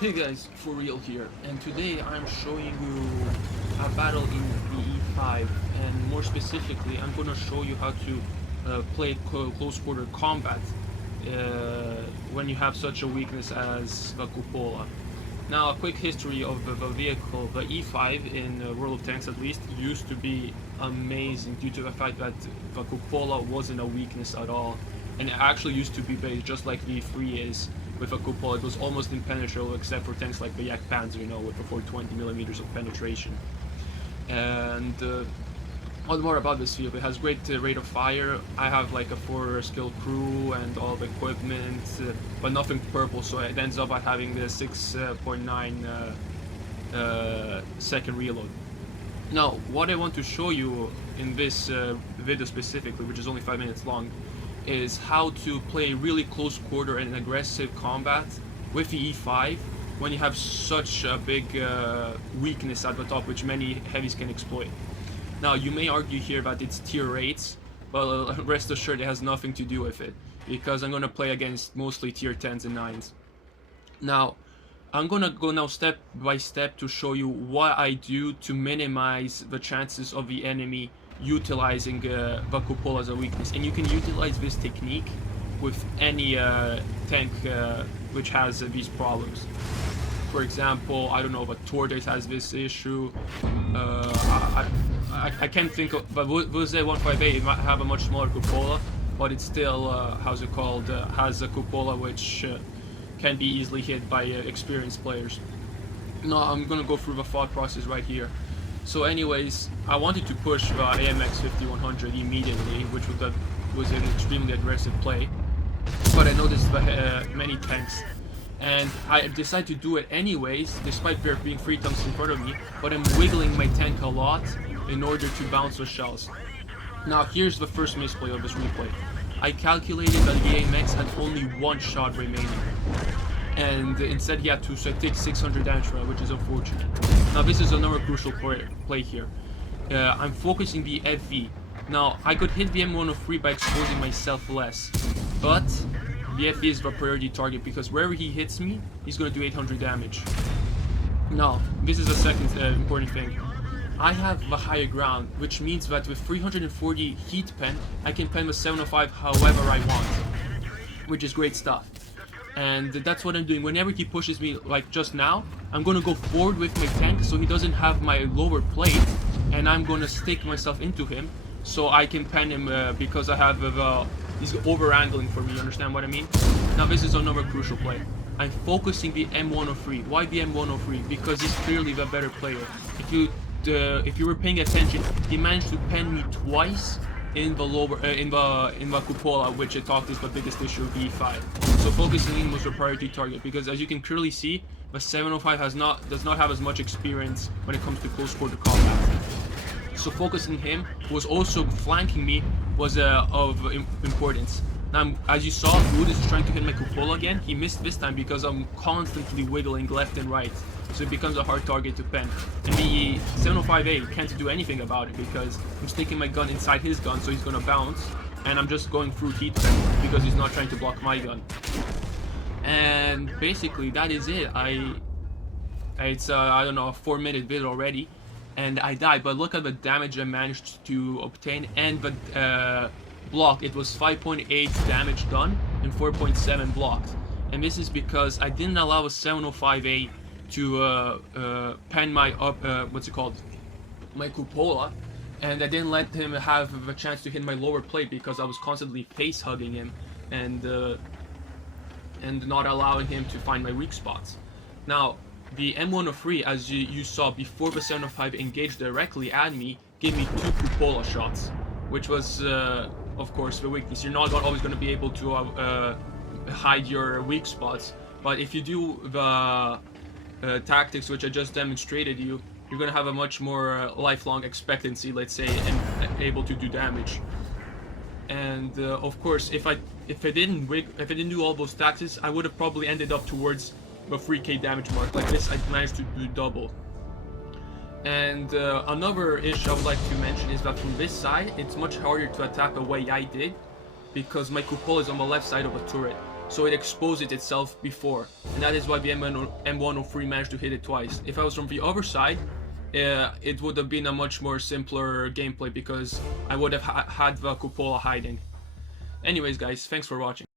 Hey guys, for real here, and today I'm showing you a battle in the E5, and more specifically, I'm gonna show you how to play close quarter combat when you have such a weakness as the cupola. Now, a quick history of the vehicle. The E5 in World of Tanks, at least, used to be amazing due to the fact that the cupola wasn't a weakness at all, and it actually used to be based just like the E3 is with a cupola. It was almost impenetrable except for tanks like the Yak Panzer, with the 420 millimeters of penetration. And what more about this vehicle? It has great rate of fire. I have like a 4 skill crew and all the equipment, but nothing purple, so it ends up at having the 6.9 second reload. Now, what I want to show you in this video specifically, which is only 5 minutes long, is how to play really close quarter and aggressive combat with the E5 when you have such a big weakness at the top, which many heavies can exploit. Now, you may argue here that it's tier 8s, but rest assured it has nothing to do with it, because I'm going to play against mostly tier 10s and 9s. Now, I'm going to go now step by step to show you what I do to minimize the chances of the enemy utilizing the cupola as a weakness. And you can utilize this technique with any tank which has these problems. For example, I don't know, but Tortoise has this issue. I can't think of, but T110E5 it might have a much smaller cupola, but it's still, how's it called, has a cupola which can be easily hit by experienced players. Now I'm gonna go through the thought process right here. So anyways, I wanted to push the AMX 5100 immediately, which was an extremely aggressive play, but I noticed many tanks, and I decided to do it anyways, despite there being 3 tanks in front of me, but I'm wiggling my tank a lot in order to bounce the shells. Now here's the first misplay of this replay. I calculated that the AMX had only 1 shot remaining, and instead he had to take 600 damage from it, which is unfortunate. Now this is another crucial play here. I'm focusing the FV. Now I could hit the M103 by exposing myself less, but the FV is the priority target because wherever he hits me, he's going to do 800 damage. Now this is the second important thing. I have the higher ground, which means that with 340 heat pen, I can pen the 705 however I want, which is great stuff. And that's what I'm doing. Whenever he pushes me, like just now, I'm going to go forward with my tank so he doesn't have my lower plate, and I'm going to stick myself into him so I can pen him because I have he's over-angling for me, you understand what I mean? Now this is another crucial play. I'm focusing the M103. Why the M103? Because he's clearly the better player. If you were paying attention, he managed to pen me twice in the lower in the cupola, which I thought is the biggest issue of the E5. So focusing in was a priority target because, as you can clearly see, the 705 does not have as much experience when it comes to close quarter combat. So focusing him, who was also flanking me, was of importance. Now, as you saw, Wood is trying to hit my cupola again. He missed this time because I'm constantly wiggling left and right, so it becomes a hard target to pen. And the 705A can't do anything about it because I'm sticking my gun inside his gun, so he's gonna bounce, and I'm just going through heat pen because he's not trying to block my gun. And basically, that is it. It's I don't know, a 4-minute video already, and I died. But look at the damage I managed to obtain, and the block. It was 5.8 damage done and 4.7 blocked. And this is because I didn't allow a 705A to pen my my cupola, and I didn't let him have the chance to hit my lower plate because I was constantly face hugging him and not allowing him to find my weak spots. Now the M103, as you saw before the 705 engaged directly at me, gave me 2 cupola shots, which was of course the weakness. You're not always going to be able to hide your weak spots, but if you do the tactics which I just demonstrated you're going to have a much more lifelong expectancy, let's say, and able to do damage. And of course, if I didn't do all those tactics, I would have probably ended up towards the 3k damage mark. Like this, I managed to do double. And another issue I would like to mention is that from this side, it's much harder to attack the way I did, because my cupola is on the left side of a turret. so it exposed it itself before, and that is why the M103 managed to hit it twice. If I was from the other side, it would have been a much more simpler gameplay because I would have had the cupola hiding. Anyways guys, thanks for watching.